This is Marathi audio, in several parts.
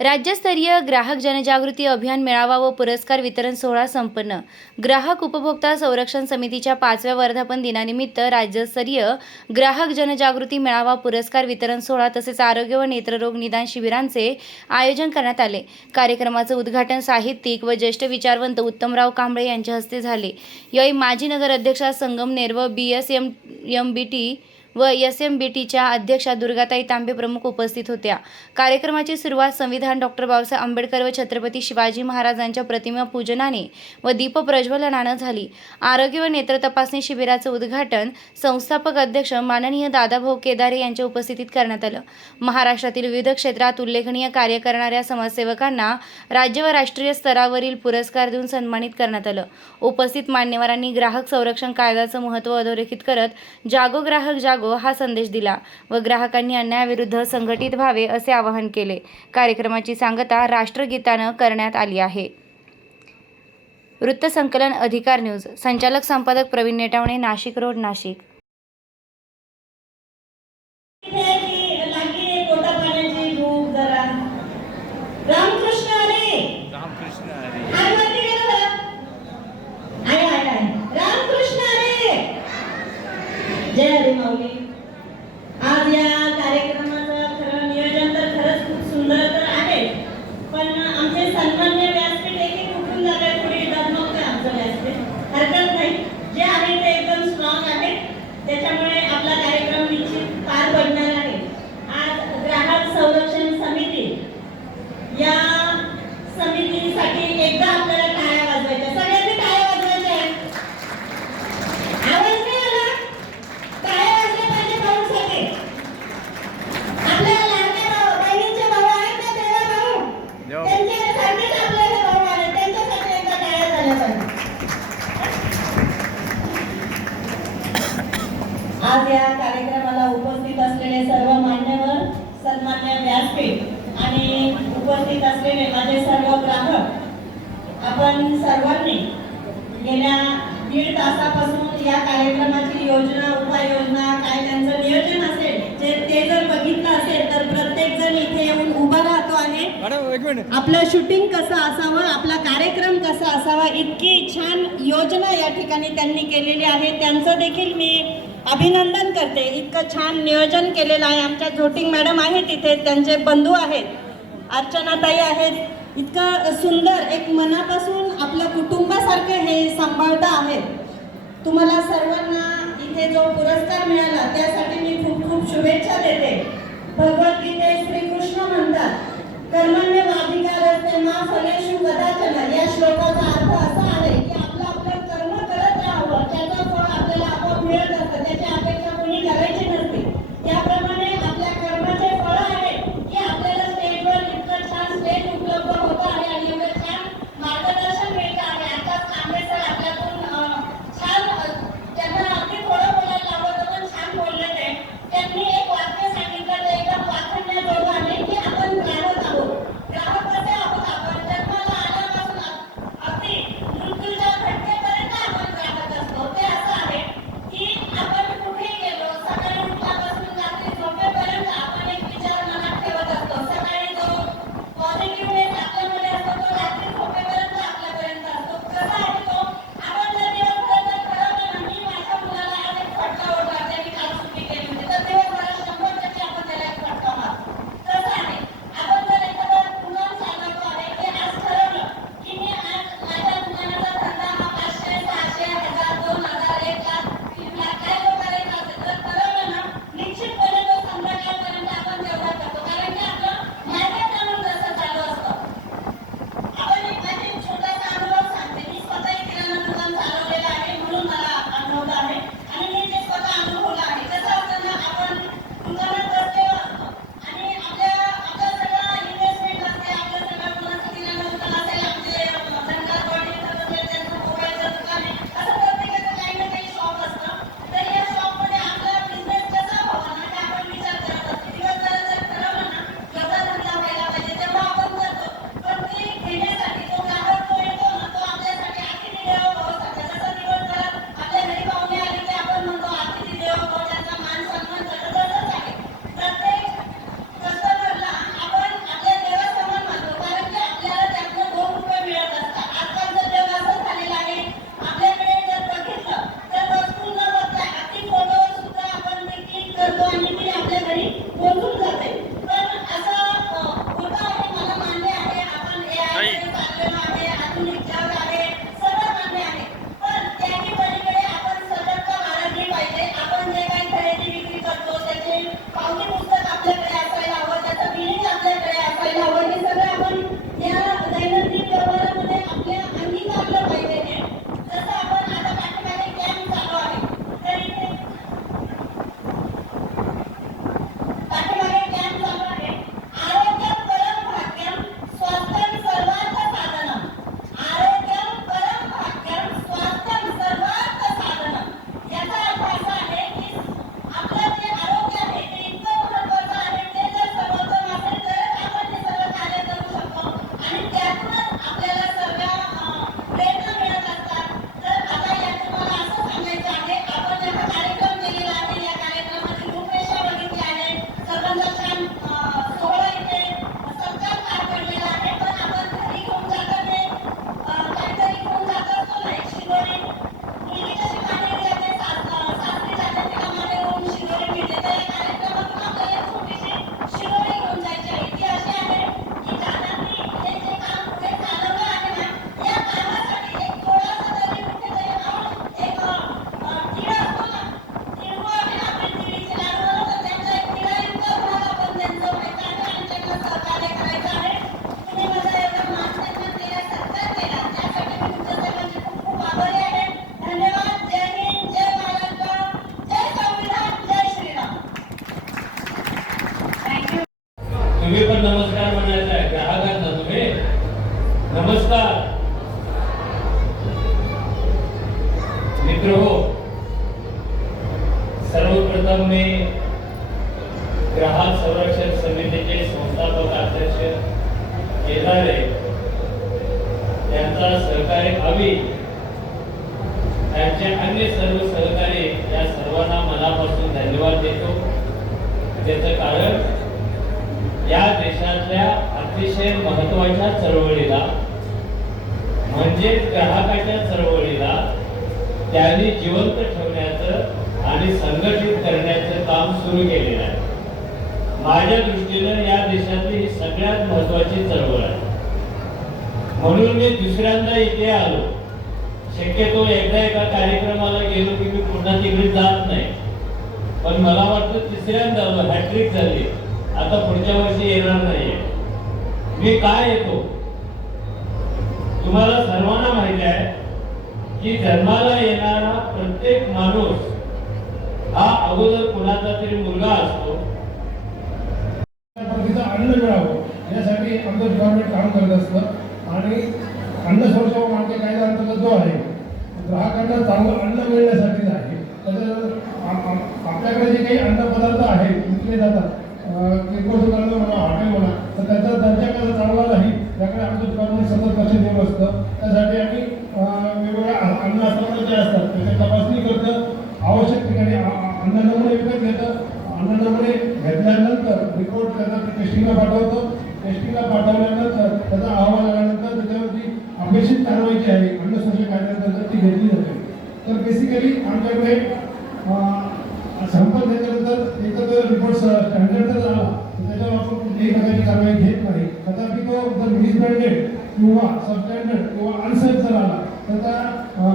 राज्यस्तरीय ग्राहक जनजागृती अभियान मेळावा व पुरस्कार वितरण सोहळा संपन्न। ग्राहक उपभोक्ता संरक्षण समितीच्या 5व्या वर्धापन दिनानिमित्त राज्यस्तरीय ग्राहक जनजागृती मेळावा, पुरस्कार वितरण सोहळा तसेच आरोग्य व नेत्ररोग निदान शिबिरांचे आयोजन करण्यात आले। कार्यक्रमाचे उद्घाटन साहित्यिक व ज्येष्ठ विचारवंत उत्तमराव कांबळे यांच्या हस्ते झाले। यावेळी माजी नगराध्यक्षा संगमनेर व BSMBT व SMBTच्या अध्यक्षा दुर्गाताई तांबे प्रमुख उपस्थित होत्या। कार्यक्रमाची सुरुवात संविधान डॉक्टर बाबासाहेब आंबेडकर व छत्रपती शिवाजी महाराजांच्या प्रतिमा पूजनाने व दीप प्रज्वलनाने झाली। आरोग्य व नेत्र तपासणी शिबिराचे उद्घाटन संस्थापक अध्यक्ष माननीय दादाभाऊ केदारे यांच्या उपस्थितीत करण्यात आलं। महाराष्ट्रातील विविध क्षेत्रात उल्लेखनीय कार्य करणाऱ्या समाजसेवकांना राज्य व राष्ट्रीय स्तरावरील पुरस्कार देऊन सन्मानित करण्यात आलं। उपस्थित मान्यवरांनी ग्राहक संरक्षण कायद्याचे महत्त्व अधोरेखित करत जागो ग्राहक जागो हा संदेश दिला व ग्राहकांनी अन्यायाविरुद्ध संघटित व्हावे असे आवाहन केले। कार्यक्रमाची सांगता राष्ट्रगीताने करण्यात आली आहे। वृत्तसंकलन अधिकार न्यूज, संचालक संपादक प्रवीण नेटावणे, नाशिक रोड, नाशिक। जय हरी माऊली। आज या कार्यक्रमाचं खरं नियोजन तर खरंच खूप सुंदर तर आहे, पण आमचे सन्मान्य व्यासपीठ एक उठून जाते, थोडी डगमगते आमचं व्यासपीठ। हरकत नाही, जे आहे ते एकदम स्ट्रॉंग आहे, त्याच्यामुळे आपला कार्यक्रम निश्चित पार पडणार आहे। आज ग्राहक संरक्षण समिती या समितीसाठी एकदा आपल्याला टाळ्या वाजवायच्या, सगळ्यांनी टाळ्या वाजवायच्या आहेत। आवाज नाही आला, टाळ्या वाजल्या पाहिजे भाऊसाठी। आपल्या लाडक्या बहिणीचे भाऊ आहेत ना, तेव्हा भाऊ त्यांच्यासाठीच आपल्याला भाऊ आले, त्यांच्यासाठी एकदा टाळ्या झाल्या पाहिजे। आज या कार्यक्रमाला उपस्थित असलेले सर्व मान्यवर, सन्मान्य व्यासपीठ आणि उपस्थित असलेले माझे सर्व ग्राहक, आपण सर्वांनी गेल्या 1.5 तासापासून या कार्यक्रमाची योजना, उपाययोजना, काय त्यांचं नियोजन असेल ते जर बघितलं असेल तर प्रत्येक जण इथे येऊन उभा राहतो आहे। आपलं शूटिंग कसं असावं, आपला कार्यक्रम कसा असावा, इतकी छान योजना या ठिकाणी त्यांनी केलेली आहे। त्यांचं देखील मी अभिनंदन करते। इतकं छान नियोजन केलेलं आहे। आमच्या झोटिंग मॅडम आहेत इथे, त्यांचे बंधू आहेत, अर्चनाताई आहेत। इतकं सुंदर एक मनापासून आपल्या कुटुंबासारखे हे सांभाळता आहेत। तुम्हाला सर्वांना इथे जो पुरस्कार मिळाला त्यासाठी मी खूप खूप शुभेच्छा देते। भगवद्गीतेत श्रीकृष्ण म्हणतात, कर्मण्येवाधिकारस्ते मा फलेषु कदाचन। या श्लोकाचा अर्थ असा आहे की आपलं आपलं कर्म करत राहावं, त्याचं फळ आपल्याला आपोआप मिळत असतं, त्याची अपेक्षा कोणी करायची नसते। त्याप्रमाणे आपल्या कर्माचे फळ आहे की आपल्याला स्टेजवर इतकं छान स्टेज उपलब्ध होत आहे आणि एवढं छान मार्गदर्शन मिळत आहे। आता कांबळे सर आपल्यातून छान, त्यांना अगदी थोडं बोलायला लावलं पण छान बोलले ते। त्यांनी एक वाक्य सांगितलं, ते एकदम वाखाणण्याजोगं मित्रहो, सर्वप्रथम मी ग्राहक संरक्षण समितीचे संस्थापक अध्यक्ष केदारे यांचा सहकारी अभि त्यांचे अन्य सर्व सहकारी या सर्वांना मनापासून धन्यवाद देतो. त्याचं कारण या देशातल्या अतिशय महत्त्वाच्या चळवळीला म्हणजे ग्राहकाच्या चळवळीला त्यांनी जिवंत ठेवण्याचं आणि संघटित करण्याचं काम सुरू केलेलं आहे. माझ्या दृष्टीनं या देशातली ही सगळ्यात महत्त्वाची चळवळ आहे. म्हणून मी दुसऱ्यांदा इथे आलो. शक्यतो एकदा एका कार्यक्रमाला गेलो की मी पुन्हा तिकडे जात नाही, पण मला वाटतं तिसऱ्यांदा हॅट्रिक झाली. आता पुढच्या वर्षी येणार नाहीये. मी काय येतो, तुम्हाला सर्वांना माहिती आहे की जन्माला येणारा प्रत्येक माणूस हा अगोदर कुणाचा तरी मुलगा असतो. अन्न मिळावं यासाठी आमचं डिपार्टमेंट काम करत असतं आणि अन्न सुरक्षा व मानके कायदा अंतर्गत जो आहे ग्राहकांना चांगलं अन्न मिळण्यासाठीच आहे. आपल्याकडे जे काही अन्नपदार्थ आहेत विकले जातात किरकोळ दुकानं म्हणा, हॉटेल म्हणा, तर त्याचा दर्जा कसा चांगला नाही त्याकडे आमचं डिपार्टमेंट सतत लक्ष देत असतं. त्यासाठी आम्ही वेगवेगळ्या अन्न असताना जे असतात त्याची तपासणी करतं. आवश्यक ठिकाणी अन्न नमुने विकत घेतं. अन्न नमुने घेतल्यानंतर रिपोर्ट त्याचा टेस्टिंगला पाठवतो. टेस्टिंगला पाठवल्यानंतर त्याचा अहवाल आल्यानंतर त्याच्यावरती अपेक्षित कारवाई जी आहे अन्न सुरक्षा कायद्यानंतर ती घेतली जाते. तर बेसिकली आमच्याकडे संपर्क घेतल्यानंतर एकच रिपोर्ट स्टँडर्ड जर आला तर त्याच्यावर आपण कुठल्याही प्रकारची कारवाई घेत नाही. तथापि तो जर मिसब्रँडेड किंवा सबस्टँडर्ड किंवा अनसेफ जर आला तर त्या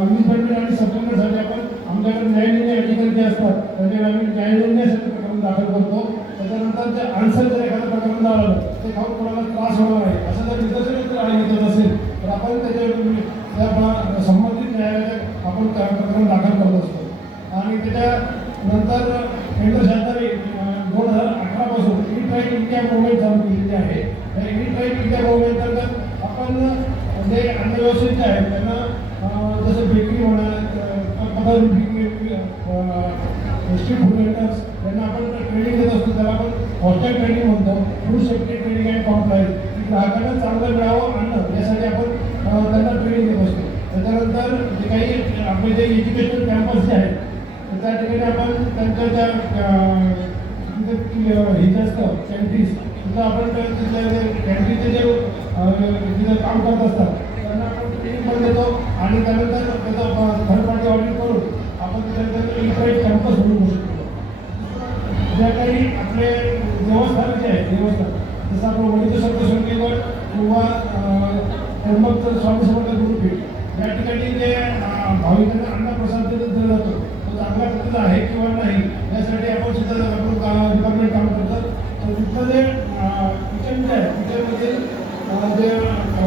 मिसब्रँडेड आणि सबस्टँडर्डसाठी आपण आमच्याकडे न्यायनिर्णय अधिकारी जे असतात त्यांच्याकडे आम्ही न्यायनिर्णयासाठी प्रकरण दाखल करतो. त्याच्यानंतर ते अनसेफ जर एखादं प्रकरण आलं ते खाऊन कोणाला त्रास होणार आहे असं जर निदर्शनच जर आढळत असेल तर आपण त्या संबंधित न्यायालयात आपण प्रकरण दाखल करत असतो. आणि त्याच्यानंतर केंद्र सरकारने 2018 पासून ई ट्राईट इंडिया मुवमेंट चालू केलेली आहे. या ई ट्राईट इंडिया मुवमेंट अंतर्गत आपण जे अन्न व्यवसायिक आहेत त्यांना जसं बेकरी म्हणा, स्ट्रीट फूड वेंडर्स यांना आपण ट्रेनिंग देत असतो. त्याला आपण हॉस्टेल ट्रेनिंग म्हणतो. Food safety training and compliance. ग्राहकांना चांगलं मिळावं अन्न यासाठी आपण त्यांना ट्रेनिंग देत असतो. त्याच्यानंतर जे काही आपले जे एज्युकेशनल कॅम्पस जे आहेत त्या ठिकाणी आपण त्यांच्या त्या हे जे असतं कॅन्टीन्स तिथं आपण तिथल्या कॅन्टीनचे जे तिथं काम करत असतात त्यांना आपण ट्रेनिंग पण देतो. आणि त्यानंतर त्याचा थर्ड पार्टी ऑडिट करून आपण त्याच्यानंतर इन्फ्राईट कॅम्पस म्हणून शकतो. ज्या काही आपले देवस्थान जे आहे देवस्थान जसं आपण वैद्य संत संकेतगड किंवा त्र्यंबक स्वामी समर्थ गुरुपीठ या ठिकाणी जे भाविकांना अन्नप्रसाद दिला जातो तो चांगल्या पद्धतीचा आहे किंवा नाही यासाठी आपण सुद्धा आपण डिपार्टमेंट काम करतात. तर तिथलं जे किचन जे आहे किचनमधील जे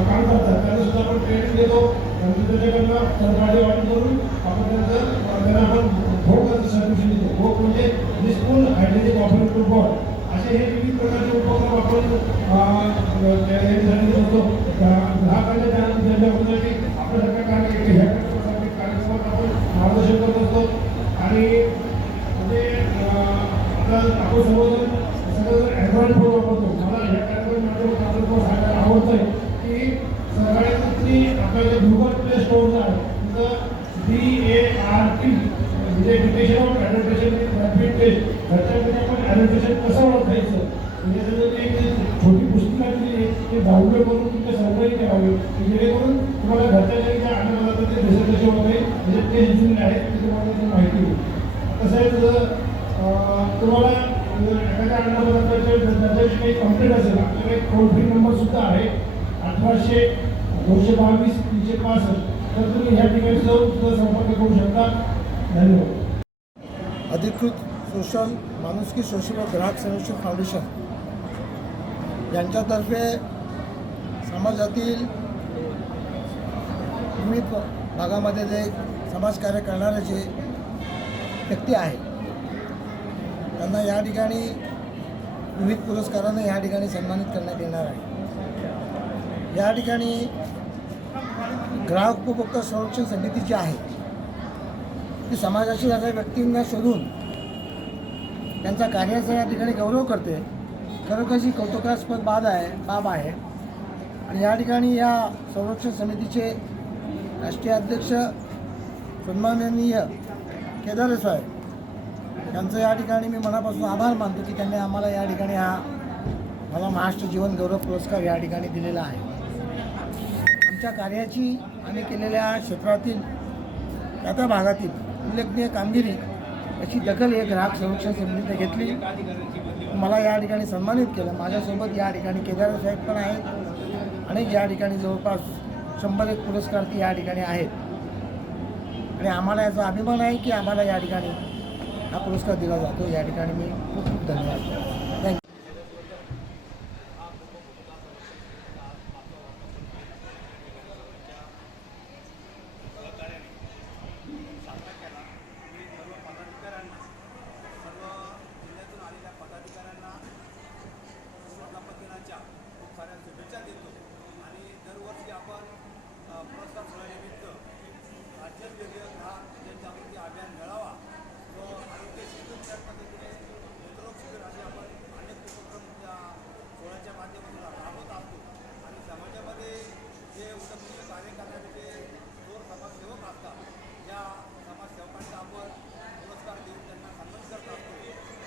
काम करतात त्यांना सुद्धा आपण ट्रेनिंग देतो. त्याच्याकडनं थर्ड ऑडिट करून आपण त्यांना आपण भोग सर्व्हिस देतो. भोग म्हणजे स्कूल हायड्रेटिक ऑपरेटिव्ह बोर्ड असे हे विविध प्रकारचे उपक्रम आपण यासाठी करतो. ग्राहकांच्या जनजागृतीसाठी आपल्यासारख्या कार्यक्रमात आपण मार्गदर्शन करत असतो. आणि म्हणजे आपण सगळं अँड्रॉइड फोन वापरतो. मला ह्या कार्यक्रमामध्ये सांगायला आवडतं आहे की सगळ्यातली आपल्या जे गुगल प्ले स्टोअर आहे तिथं DART म्हणजे डिटेक्शन ऑफ ॲडल्ट्रेशन रॅपिड टेस्ट ह्याच्यामध्ये आपण ॲडल्ट्रेशन कसं ओळखायचं म्हणजे एक छोटी पुस्तिका दिली ते डाउनलोड करून तुमच्या संग्रहित करावे जेणेकरून तुम्हाला घरच्या काही ज्या अन्नपदार्थाचे भेसळलेले वगैरे म्हणजे टेस्ट दिलेले आहेत ते तुम्हाला त्याची माहिती होईल. तसेच तुम्हाला एखाद्या अन्नपदार्थाच्या काही कंप्लेंट असेल आपल्याकडे एक टोल फ्री नंबरसुद्धा आहे 1800 222 365. तर तुम्ही ह्या ठिकाणी जाऊन सुद्धा संपर्क करू शकता. धन्यवाद. अधिकृत सोशल माणुसकी सोशल व ग्राहक संरक्षण फाउंडेशन यांच्यातर्फे समाजातील विविध भागामध्ये जे समाजकार्य करणारे जे व्यक्ती आहेत त्यांना या ठिकाणी विविध पुरस्काराने या ठिकाणी सन्मानित करण्यात येणार आहे. या ठिकाणी ग्राहक उपभोक्ता संरक्षण समिती जी आहे ती समाजाशी अशा व्यक्तींना शोधून त्यांचा कार्याचा या ठिकाणी गौरव करते. खरोखरची कौतुकास्पद बाब आहे. आणि या ठिकाणी या संरक्षण समितीचे राष्ट्रीय अध्यक्ष सन्माननीय केदार साहेब यांचं या ठिकाणी मी मनापासून आभार मानतो की त्यांनी आम्हाला या ठिकाणी मला महाराष्ट्र जीवन गौरव पुरस्कार या ठिकाणी दिलेला आहे. आमच्या कार्याची आणि केलेल्या क्षेत्रातील त्या भागातील उल्लेखनीय कामगिरी याची दखल हे ग्राहक संरक्षण समितीने घेतली. मला या ठिकाणी सन्मानित केलं. माझ्यासोबत या ठिकाणी केदार साहेब पण आहेत आणि या ठिकाणी जवळपास 101 पुरस्कार्थी या ठिकाणी आहेत. आणि आम्हाला याचा अभिमान आहे की आम्हाला या ठिकाणी हा पुरस्कार दिला जातो. या ठिकाणी मी खूप खूप धन्यवाद थँक्यू. सर्व जिल्ह्यातून आलेल्या पदाधिकाऱ्यांना वर्धापन खूप साऱ्या शुभेच्छा देतो. आणि दरवर्षी आपण पुरस्कार सोहळ्यानिमित्त राज्यस्तरीय ग्राहक जनजागृती अभियान मेळावा व आरोग्य शिबिर त्या पद्धतीने नेत्ररोग शिबिर असे आपण अनेक उपक्रम त्या सोहळ्याच्या माध्यमातून राबवत असतो. आणि समाजामध्ये जे उल्लेखनीय कार्य करणारे जे थोर समाजसेवक असतात त्या समाजसेवकांचा आपण पुरस्कार देऊन त्यांना सन्मान करत असतो.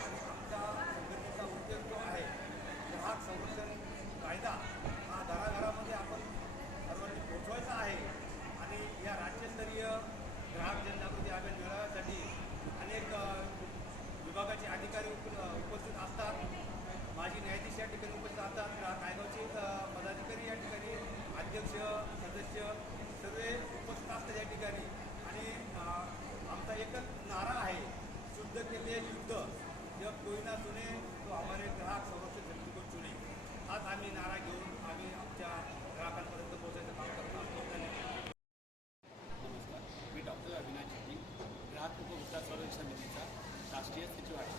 आणि आमच्या संघटनेचा उद्देश जो आहे ग्राहक संरक्षण कायदा हा घराघरामध्ये आपण सर्वांनी पोचवायचा आहे. आणि या राज्यस्तरीय ग्राहक जनजागृती अभियान मेळाव्यासाठी अनेक विभागाचे अधिकारी उपस्थित असतात. माजी न्यायाधीश या ठिकाणी उपस्थित असतात. ग्राहक आयोगाचे पदाधिकारी या ठिकाणी, अध्यक्ष सदस्य सर्व उपस्थित असतात या ठिकाणी. आणि आमचा एकच नारा आहे, शुद्ध केले युद्ध जब कोई ना सुने तो हमारे ग्राहक संरक्षण समिती को चुने. हाच आम्ही नारा घेऊन आम्ही आमच्या ग्राहकांपर्यंत पोहोचायचं काम करत असतो. धन्यवाद. नमस्कार, मी डॉक्टर अविनाश शेट्टी, ग्राहक उपभोक्ता संरक्षण समितीचा राष्ट्रीय सचिव आहे.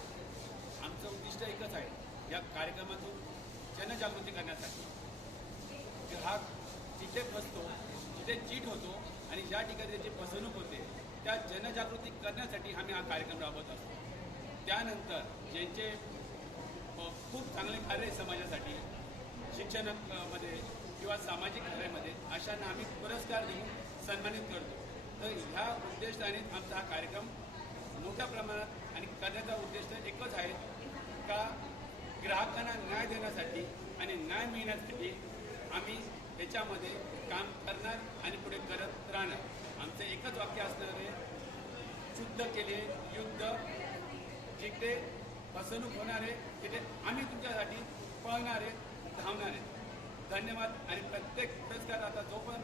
आमचं उद्दिष्ट एकच आहे, या कार्यक्रमातून जनजागृती करण्यासाठी. ग्राहक जिथे फसतो, जिथे चीट होतो आणि ज्या ठिकाणी त्याची फसवणूक होते त्या जनजागृती करण्यासाठी आम्ही हा कार्यक्रम राबवत असतो. त्यानंतर ज्यांचे खूप चांगले कार्य आहे समाजासाठी, शिक्षणामध्ये किंवा सामाजिक कार्यामध्ये, अशांना आम्ही पुरस्कार देऊन सन्मानित करतो. तर ह्या उद्देशाने आमचा हा कार्यक्रम मोठ्या प्रमाणात आणि करण्याचा उद्देश एकच आहे का ग्राहकांना न्याय देण्यासाठी आणि न्याय मिळण्यासाठी आम्ही याच्यामध्ये काम करणार आणि पुढे करत राहणार. आमचं एकच वाक्य असणार आहे, शुद्ध केले युद्ध. जिथे फसवणूक होणार आहे तिथे आम्ही तुमच्यासाठी पळणार आहे, धावणार आहे. धन्यवाद. आणि प्रत्येक पुरस्कार आता जोपर्यंत